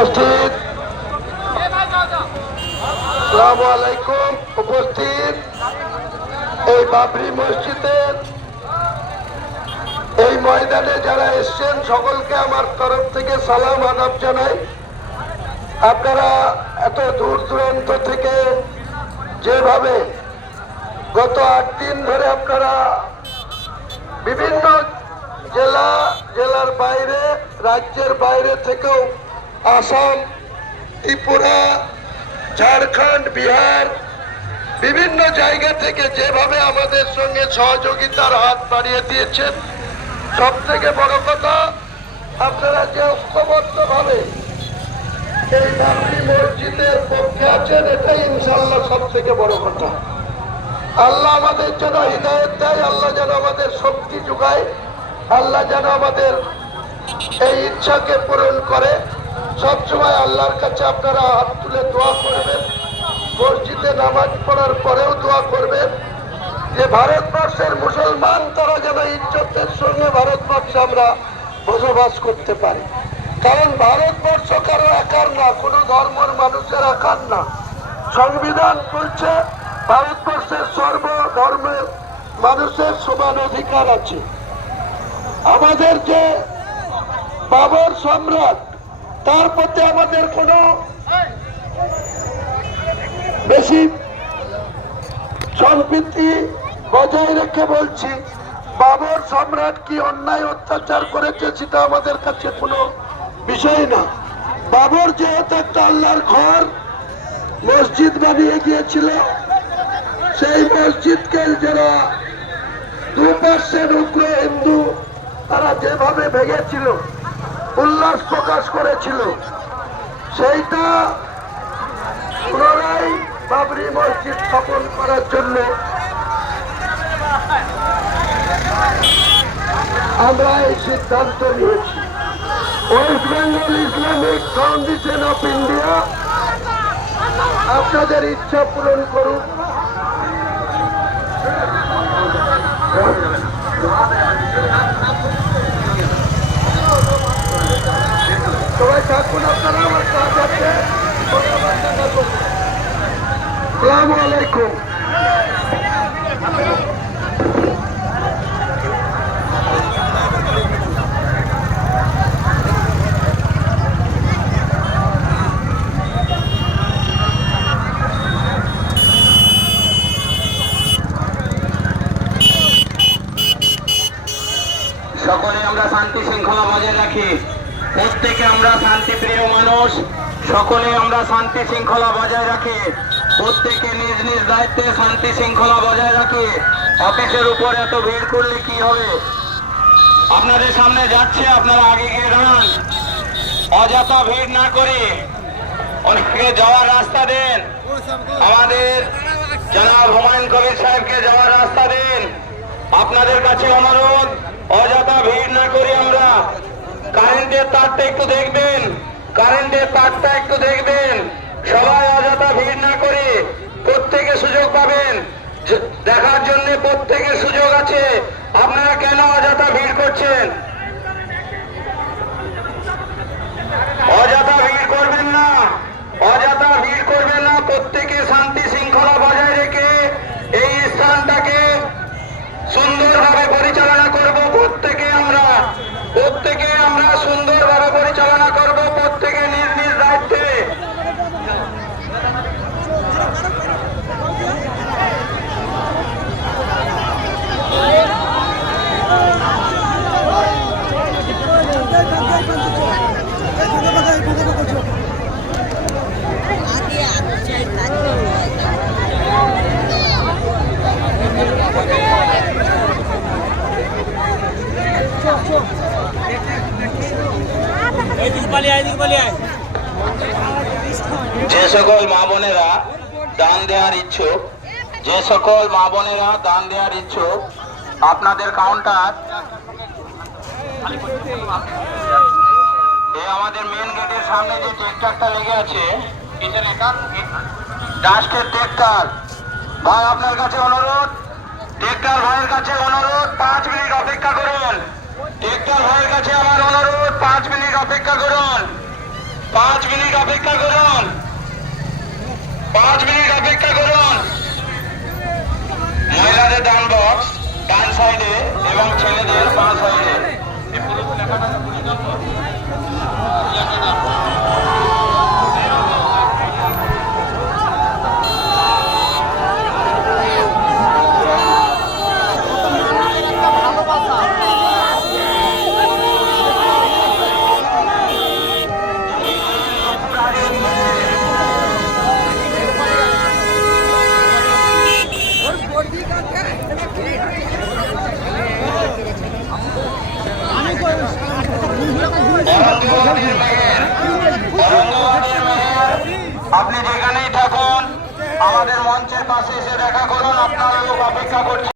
উপস্থিত, আসসালামু আলাইকুম। উপস্থিত এই বাবরি মসজিদের এই ময়দানে যারা এসছেন সকলকে আমার তরফ থেকে সালাম আদাব জানাই। আপনারা এত দূর দূরান্ত থেকে যেভাবে গত 8 দিন ধরে আপনারা বিভিন্ন জেলার বাইরে, রাজ্যের বাইরে থেকেও আসাম, ত্রিপুরা, ঝাড়খণ্ড, বিহার বিভিন্ন জায়গা থেকে যেভাবে আমাদের সঙ্গে সহযোগিতার হাত বাড়িয়ে দিয়েছেন, সব থেকে বড় কথা আপনারা যে ঐক্যবদ্ধভাবে এই বাবরি মসজিদের পক্ষে আছেন, এটাই ইনশাল্লাহ সব থেকে বড় কথা। আল্লাহ আমাদের যেন হিদায়াত দেয়, আল্লাহ যেন আমাদের শক্তি যোগায়, আল্লাহ যেন আমাদের এই ইচ্ছাকে পূরণ করে। সবসময় আল্লাহর কাছে আপনারা হাত তুলে দোয়া করবেন, মসজিদে নামাজ পড়ার পরেও দোয়া করবেন যে ভারতবর্ষের মুসলমান তারা যেন ইজ্জতের সঙ্গে ভারতবর্ষে আমরা বসবাস করতে পারি। কারণ ভারতবর্ষ কারো একার না, কোনো ধর্মের মানুষের একার না। সংবিধান বলছে ভারতবর্ষের সর্বধর্মের মানুষের সমান অধিকার আছে। আমাদের যে বাবর সম্রাট, তার প্রতি আমাদের কোনো বেশি সম্প্রীতি বজায় রেখে বলছি, বাবর সম্রাট কি অন্যায় অত্যাচার করেছে সেটা আমাদের কাছে কোনো বিষয় না। বাবর যেহেতু একটা আল্লাহর ঘর মসজিদ বানিয়ে গিয়েছিল, সেই মসজিদকে যারা 2% উগ্র হিন্দু তারা যেভাবে ভেঙেছিল, উল্লাস প্রকাশ করেছিল, সেইটা পুনরায় বাবরি মসজিদ স্থাপন করার জন্য আমরা এই সিদ্ধান্ত নিয়েছি। West Bengal Islamic foundation of India আপনাদের ইচ্ছা পূরণ করুক। সবাই থাকুন, আপনারা আমার কাজ আছে। আসসালামু আলাইকুম। সকলে আমরা শান্তি শৃঙ্খলা বজায় রাখি। প্রত্যেকে আমরা শান্তিপ্রিয় মানুষ, সকলে আমরা শান্তি শৃঙ্খলা বজায় রাখি। প্রত্যেকে নিজ নিজ দায়িত্বে শান্তি শৃঙ্খলা বজায় রাখি। অফিসের উপর এত ভিড় করলে কি হবে? আপনাদের সামনে যাচ্ছে, আপনারা আগে গিয়ে দাঁড়ান। অযথা ভিড় না করে অনেকে যাওয়ার রাস্তা দেন। আমাদের জনাব হুমায়ুন কবির সাহেবকে যাওয়ার রাস্তা দেন। আপনাদের কাছে অনুরোধ, অযথা ভিড় না করে আমরা কারেন্টের তারটা একটু দেখবেন, কারেন্টের তারটা একটু দেখবেন। সবাই অযথা ভিড় না করে প্রত্যেকে সুযোগ পাবেন দেখার জন্য, প্রত্যেকের সুযোগ আছে। আপনারা কেন অযথা ভিড় করছেন? অযথা ভিড় করবেন না, অযথা ভিড় করবেন না। প্রত্যেকে শান্তি শৃঙ্খলা বজায় রেখে এই স্থানটাকে সুন্দরভাবে পরিচালনা করব। প্রত্যেকে আমরা সুন্দরভাবে পরিচালনা করব, প্রত্যেকে নিজ নিজ দায়িত্বে। যে সকল মা বোনেরা দান দেওয়ার ইচ্ছুক, যে সকল মা বোনেরা দান দেওয়ার ইচ্ছুক, আপনাদের কাউন্টার আমাদের মেন গেটের সামনে যে ট্রেক্টরটা লেগে আছে, এটা লেখা ডাস্টের ট্রেক্টর ভাই, আপনার কাছে অনুরোধ, ট্রেক্টর ভাইয়ের কাছে অনুরোধ, 5 মিনিট অপেক্ষা করুন। ট্রেক্টর ভাইয়ের কাছে আমার অনুরোধ, 5 মিনিট অপেক্ষা করুন। 5 মিনিট অপেক্ষা করুন, 5 মিনিট অপেক্ষা করুন। মহিলাদের ডান বক্স ডান সাইডে এবং ছেলেদের বাঁ সাইডে। আপনি যেখানেই থাকুন আমাদের মঞ্চের পাশে এসে দেখা করুন, আপনার লোক অপেক্ষা করছে।